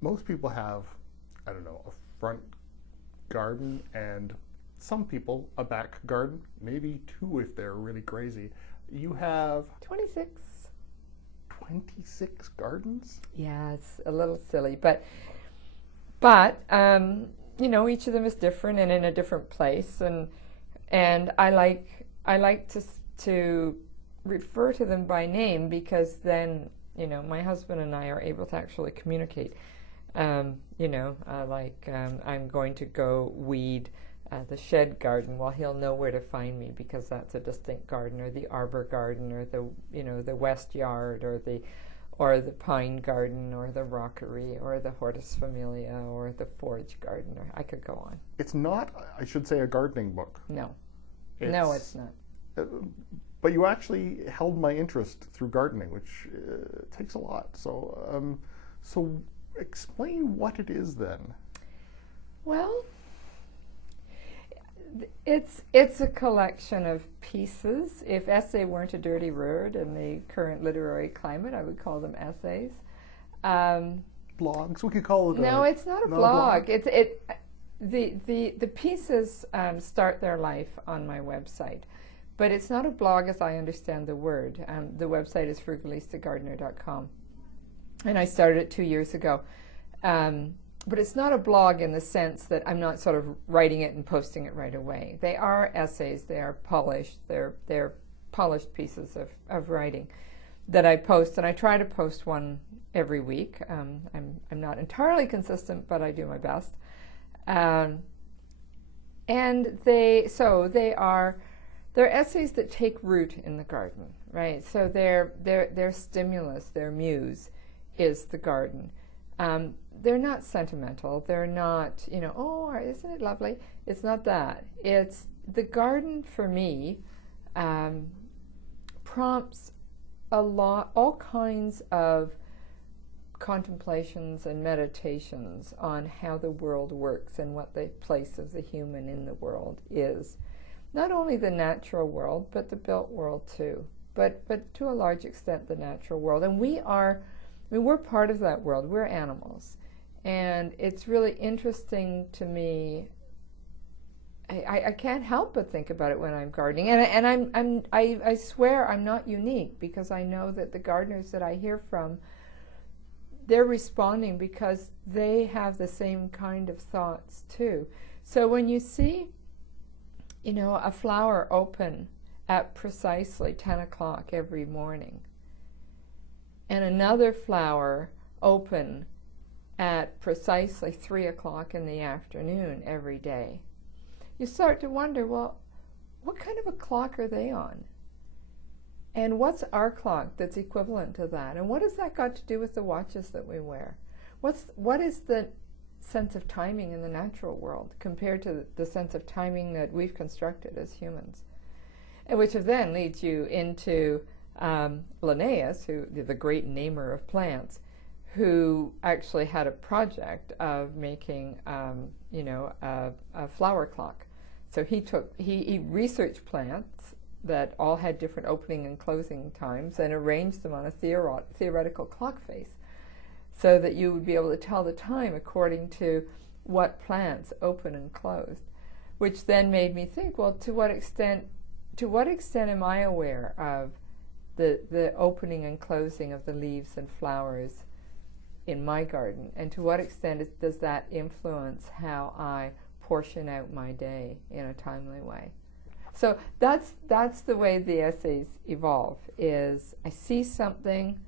most people have, I don't know, a front garden and some people a back garden, maybe two if they're really crazy. You have 26. 26 gardens? Yeah, it's a little silly, but you know, each of them is different and in a different place, and I like to refer to them by name, because then, you know, my husband and I are able to actually communicate. You know, I'm going to go weed the shed garden. Well, he'll know where to find me because that's a distinct garden, or the arbor garden, or the, you know, the west yard, or the pine garden, or the rockery, or the hortus familia, or the forage garden. Or I could go on. It's not, I should say, a gardening book. No, no, it's not. But you actually held my interest through gardening, which takes a lot. So, so explain what it is then. Well, it's a collection of pieces. If essay weren't a dirty word in the current literary climate, I would call them essays. Blogs? We could call it. No, it's not a blog. The pieces start their life on my website, but it's not a blog as I understand the word. The website is frugalistagardener.com, and I started it 2 years ago. But it's not a blog in the sense that I'm not sort of writing it and posting it right away. They are essays. They are polished. They're polished pieces of writing that I post, and I try to post one every week. I'm not entirely consistent, but I do my best. And they're essays that take root in the garden, right? So their stimulus, their muse, is the garden. They're not sentimental. They're not, you know, oh, isn't it lovely? It's not that. It's the garden for me prompts all kinds of contemplations and meditations on how the world works and what the place of the human in the world is. Not only the natural world, but the built world too. But to a large extent, the natural world. And we're part of that world. We're animals. And it's really interesting to me. I can't help but think about it when I'm gardening. And I swear I'm not unique, because I know that the gardeners that I hear from, they're responding because they have the same kind of thoughts too. So when you see, you know, a flower open at precisely 10 o'clock every morning, and another flower open at precisely 3 o'clock in the afternoon every day, you start to wonder, well, what kind of a clock are they on? And what's our clock that's equivalent to that? And what has that got to do with the watches that we wear? What is the sense of timing in the natural world compared to the sense of timing that we've constructed as humans? And which then leads you into Linnaeus, the great namer of plants, who actually had a project of making, you know, a flower clock. So he researched plants that all had different opening and closing times and arranged them on a theoretical clock face, so that you would be able to tell the time according to what plants open and closed. Which then made me think, well, to what extent am I aware of the opening and closing of the leaves and flowers in my garden, and to what extent does that influence how I portion out my day in a timely way? So that's the way the essays evolve. Is I see something,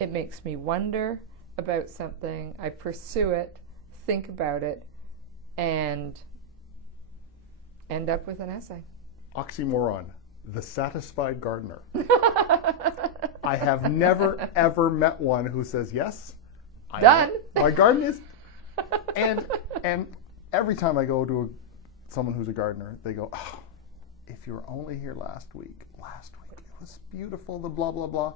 it makes me wonder about something, I pursue it, think about it, and end up with an essay. Oxymoron, the satisfied gardener. I have never, ever met one who says, yes, done. My garden is, and every time I go to someone who's a gardener, they go, oh, if you were only here last week, it was beautiful, the blah, blah, blah.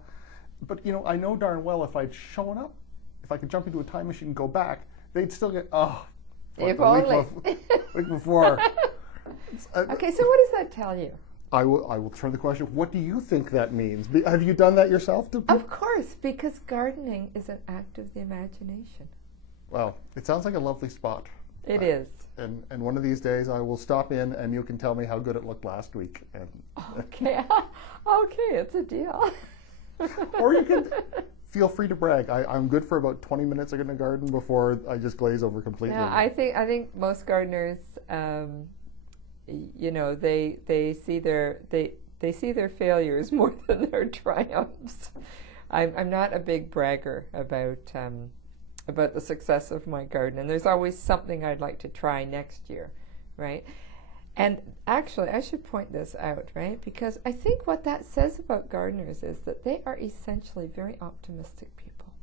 But, you know, I know darn well if I'd shown up, if I could jump into a time machine and go back, they'd still get, oh, if only. Week before. Okay, so what does that tell you? I will turn the question, what do you think that means? Have you done that yourself? Of course, because gardening is an act of the imagination. Well, it sounds like a lovely spot. It is. And one of these days I will stop in and you can tell me how good it looked last week. And Okay, okay, it's a deal. Or you can feel free to brag. I'm good for about 20 minutes in a garden before I just glaze over completely. Yeah, I think most gardeners, you know, they see their failures more than their triumphs. I'm not a big bragger about the success of my garden, and there's always something I'd like to try next year, right? And actually, I should point this out, right? Because I think what that says about gardeners is that they are essentially very optimistic people.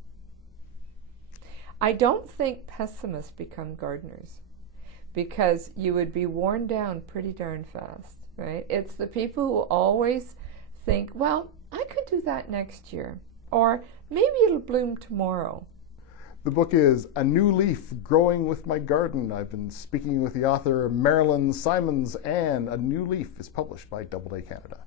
I don't think pessimists become gardeners, because you would be worn down pretty darn fast, right? It's the people who always think, well, I could do that next year, or maybe it'll bloom tomorrow. The book is A New Leaf, Growing with My Garden. I've been speaking with the author Merilyn Simonds, and A New Leaf is published by Doubleday Canada.